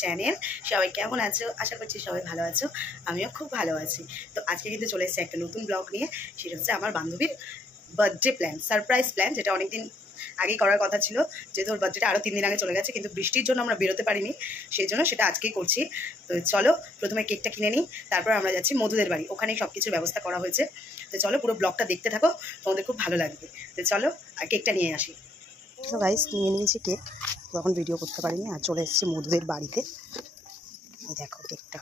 Channel. সবাই কেমন আছো? আশা করছি সবাই ভালো আছো, আমিও খুব ভালো আছি। তো আজকে কিন্তু চলে এসেছে একটা নতুন ব্লগ নিয়ে। সেটা হচ্ছে আমার বান্ধবীর বার্থডে প্ল্যান, সারপ্রাইজ প্ল্যান, যেটা অনেকদিন আগেই করার কথা ছিল। যেহেতু ওর বার্থডেটা আরও 3 দিন আগে চলে গেছে, কিন্তু বৃষ্টির জন্য আমরা বেরোতে পারিনি, সেই জন্য সেটা আজকেই করছি। তো চলো প্রথমে কেকটা কিনে নিই, তারপর আমরা যাচ্ছি মধুদের বাড়ি, ওখানেই সব কিছুর ব্যবস্থা করা হয়েছে। তো চলো পুরো ব্লগটা দেখতে থাকো, তোমাদের খুব ভালো লাগবে। তো চলো আর কেকটা নিয়ে আসি। তো গাইস নিয়ে নিয়েছি কেক, তখন ভিডিও করতে পারিনি, আর চলে এসেছি মধুদের বাড়িতে। এই দেখো কেকটা,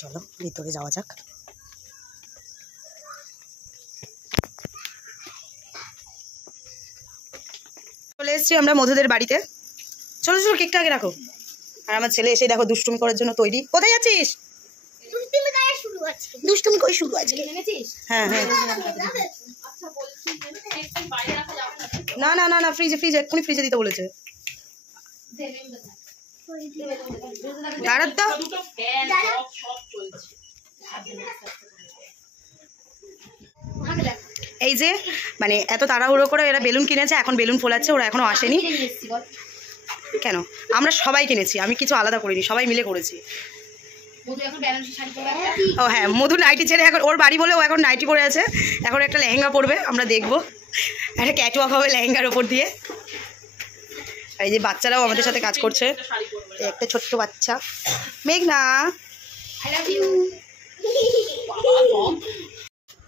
চলো ভিতরে যাওয়া যাক। চলে এসেছি আমরা মধুদের বাড়িতে। চলো চলো কেকটা আগে রাখো। আর আমার ছেলে এসে দেখো দুষ্টুমি করার জন্য তৈরি। কোথায় যাচ্ছিস? দুষ্টুমি কই শুরু আজকে? হ্যাঁ হ্যাঁ, না না না না, ফ্রিজে এক্ষুনি ফ্রিজে দিতে বলেছে। দাঁড়াত তো, এই যে মানে এত তাড়াহুড়ো করে এরা বেলুন কিনেছে, এখন বেলুন ফোলাচ্ছে, ওরা এখনো আসেনি। কেন? আমরা সবাই কিনেছি, আমি কিছু আলাদা করিনি, সবাই মিলে করেছি। ও হ্যাঁ, মধু নাইটি ছেড়ে এখন ওর বাড়ি বলে ও এখন নাইটি পরে আছে। এখন একটা লেহেঙ্গা পরবে, আমরা দেখবো একটা ক্যাটওয়াক হবে লেহেঙ্গার ওপর দিয়ে। আর এই যে বাচ্চারাও আমাদের সাথে কাজ করছে, একটা ছোট্ট বাচ্চা মেঘনা।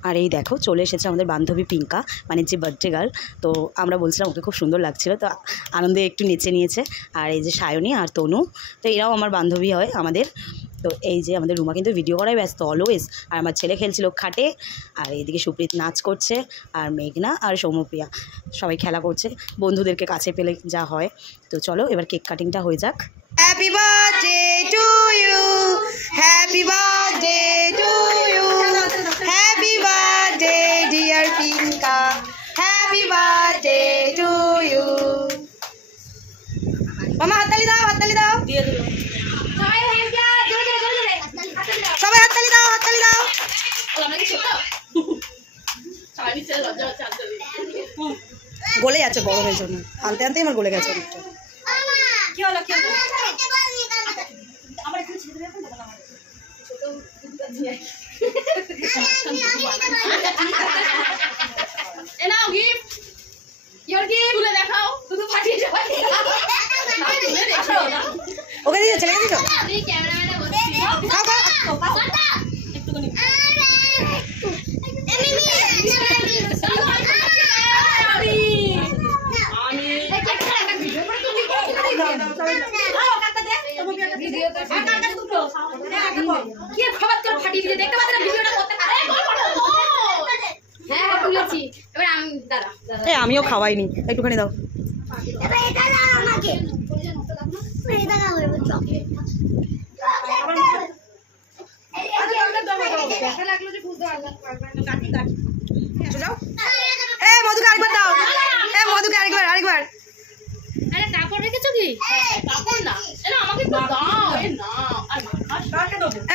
আর এই দেখো চলে এসেছে আমাদের বান্ধবী পিঙ্কা, মানে যে বার্থডে গার্ল। তো আমরা বলছিলাম ওকে খুব সুন্দর লাগছিল, তো আনন্দে একটু নেচে নিয়েছে। আর এই যে সায়নী আর তনু, তো এরাও আমার বান্ধবী হয় আমাদের। তো এই যে আমাদের রুমা কিন্তু ভিডিও করায় ব্যস্ত অলওয়েজ। আর আমার ছেলে খেলছিল খাটে, আর এইদিকে সুপ্রীত নাচ করছে, আর মেঘনা আর সৌম্যপ্রিয়া সবাই খেলা করছে, বন্ধুদেরকে কাছে পেলে যা হয়। তো চলো এবার কেক কাটিংটা হয়ে যাক। Happy birthday to you, happy birthday to you, happy birthday dear Pinka, happy birthday to you. মামা হাততালি দাও, হাততালি দাও, দিয়ে দিল সবাই, হাততালি দাও, হাততালি দাও। গলে যাচ্ছে গরমের জন্য, আনতে আনতেই আমার গলে গেছে অনেকটা। ওকে দিয়ে ছেলেকে দিচ্ছ? খাও খাও। আমিও খাওয়াইনি, একটুখানি দাও। মধুকে আরেকবার দাও, মধুকে আরেকবার।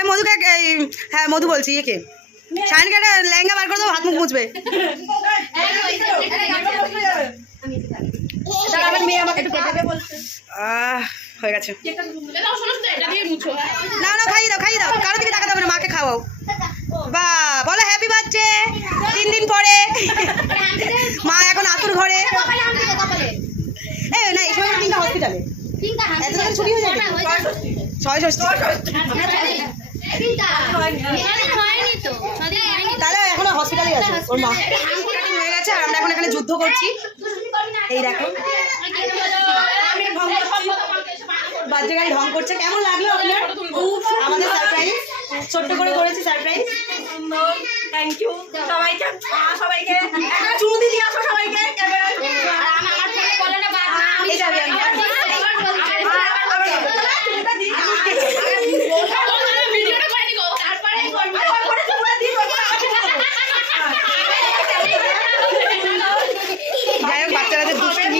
মধুকে, হ্যাঁ মধু বলছি, একে শাইনকে একটা লেহেঙ্গা বার করে দেবো, হাত মুখ মুছবে। হয়ে গেছে, না না খাইয়ে দাও, কারো দিকে তাকাতে হবে না, মাকে খাওয়াও। বা বলো হ্যাপি বার্থডে 3 দিন পরে। মা এখন আতুর ঘরে। না এই সময় পিঙ্কা হসপিটালে, ছুটি হয়ে যাবে। ৬ষষ্ঠী তাহলে এখনো হসপিটালে আছে ওর মা। হয়ে গেছে, আর আমরা এখন এখানে যুদ্ধ করছি। এই দেখো বার্থডে গাড়ি ঢং করছে। কেমন লাগলো আপনার আমাদের সারপ্রাইজ? ছোট্ট করে করেছি সারপ্রাইজ। থ্যাংক ইউ সবাইকে, সবাইকে চুমু দিয়ে আসো সবাইকে। যাই হোক বাচ্চাদের দুষ্টুমি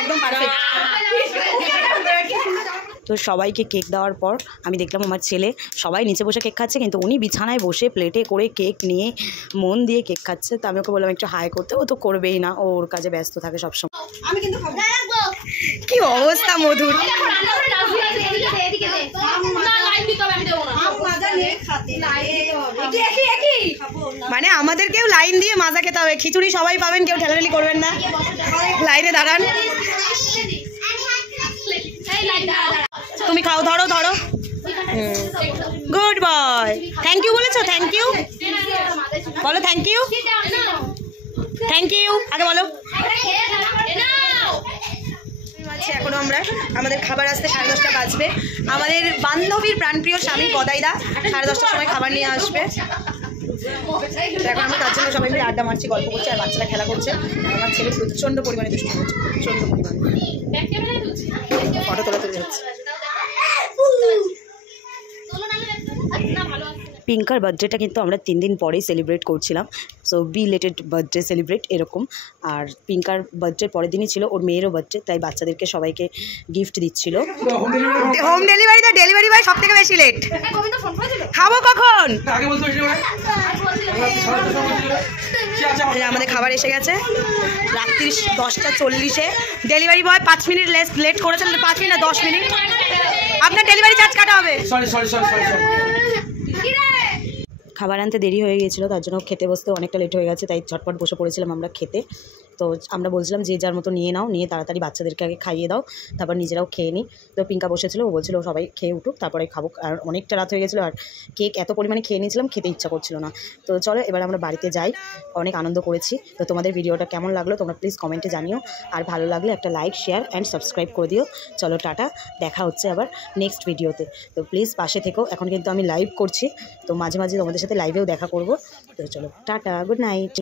একদম পারফেক্ট। তো সবাইকে কেক দেওয়ার পর আমি দেখলাম আমার ছেলে সবাই নিচে বসে কেক খাচ্ছে, কিন্তু উনি বিছানায় বসে প্লেটে করে কেক নিয়ে মন দিয়ে কেক খাচ্ছে। তো আমি ওকে বললাম একটু হাই করতে, ও তো করবেই না, ওর কাজে ব্যস্ত থাকে সবসময়। আমি কিন্তু কি অবস্থা মধুর, মানে আমাদেরকেও লাইন দিয়ে মাজা খেতে হবে। খিচুড়ি সবাই পাবেন, কেউ ঠেলাঠেলি করবেন না, লাইনে দাঁড়ান। তুমি খাও, ধরো ধরো। গুড বয়, থ্যাংক ইউ বলেছো? থ্যাংক ইউ বলো, থ্যাংক ইউ, থ্যাংক ইউ আগে বলো। এখনো আমরা আমাদের খাবার আসতে 10:30 বাজবে। আমাদের বান্ধবীর প্রাণপ্রিয় স্বামী গদাইদা 10:30টার সময় খাবার নিয়ে আসবে। এখন আমরা তার জন্য সবাই মিলে আড্ডা মারছি, গল্প করছি, আর বাচ্চারা খেলা করছে। আমার ছেলে প্রচণ্ড পরিমাণে দুষ্টু করছে, প্রচণ্ড পরিমাণে। ফটো তোলা তুলে যাচ্ছে। পিঙ্কার বার্থডেটা কিন্তু আমরা 3 দিন পরেই সেলিব্রেট করছিলাম। সো বিলেটেড বার্থডে সেলিব্রেট এরকম। আর পিঙ্কার বার্থডের পরের দিনই ছিল ওর মেয়েরও বার্থডে, তাই বাচ্চাদেরকে সবাইকে গিফট দিচ্ছিল। হোম ডেলিভারি, তো ডেলিভারি বয় সব থেকে বেশি লেট। খাবো কখন? আমাদের খাবার এসে গেছে রাত্রি 10:40-এ। ডেলিভারি বয় 5 মিনিট লেট করেছেন, 5 মিনিট না 10 মিনিট। আপনার ডেলিভারি চার্জ কাটা হবে। খাবার আনতে দেরি হয়ে গিয়েছিলো, তার জন্য খেতে বসতে অনেকটা লেট হয়ে গেছে, তাই ঝটপট বসে পড়েছিলাম আমরা খেতে। তো আমরা বলছিলাম যে যার মতো নিয়ে নাও, নিয়ে তাড়াতাড়ি বাচ্চাদেরকে আগে খাইয়ে দাও, তারপর নিজেরাও খেয়ে নিই। তো পিঙ্কা বসেছিল, ও বলছিল সবাই খেয়ে উঠুক তারপরে খাবো। আর অনেকটা রাত হয়ে গেছিলো, আর কেক এত পরিমাণে খেয়ে নিয়েছিলাম, খেতে ইচ্ছা করছিল না। তো চলো এবার আমরা বাড়িতে যাই। অনেক আনন্দ করেছি। তো তোমাদের ভিডিওটা কেমন লাগলো তোমরা প্লিজ কমেন্টে জানিও, আর ভালো লাগলে একটা লাইক, শেয়ার অ্যান্ড সাবস্ক্রাইব করে দিও। চলো টাটা, দেখা হচ্ছে আবার নেক্সট ভিডিওতে। তো প্লিজ পাশে থেকো। এখন কিন্তু আমি লাইভ করছি, তো মাঝে মাঝে তোমাদের সাথে লাইভেও দেখা করবো। তো চলো টাটা, গুড নাইট।